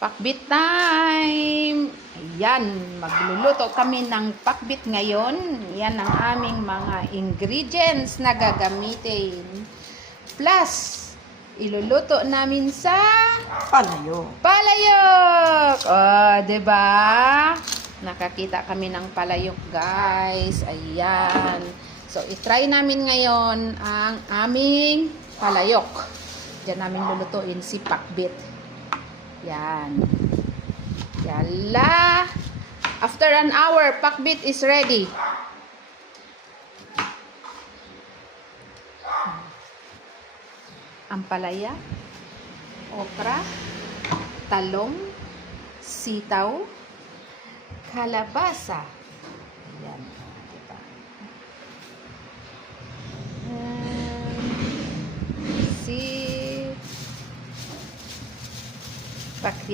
Pakbit time! Ayan, magluluto kami ng pakbit ngayon. Yan ang aming mga ingredients na gagamitin. Plus, iluluto namin sa palayok! Oh, diba? Nakakita kami ng palayok, guys. Ayan. So, itry namin ngayon ang aming palayok. Diyan namin lulutuin si pakbit. Yan. Yala. After an hour, pakbit is ready. Ampalaya, okra, talong, sitaw, kalabasa. Yan. Diba? Si pakbit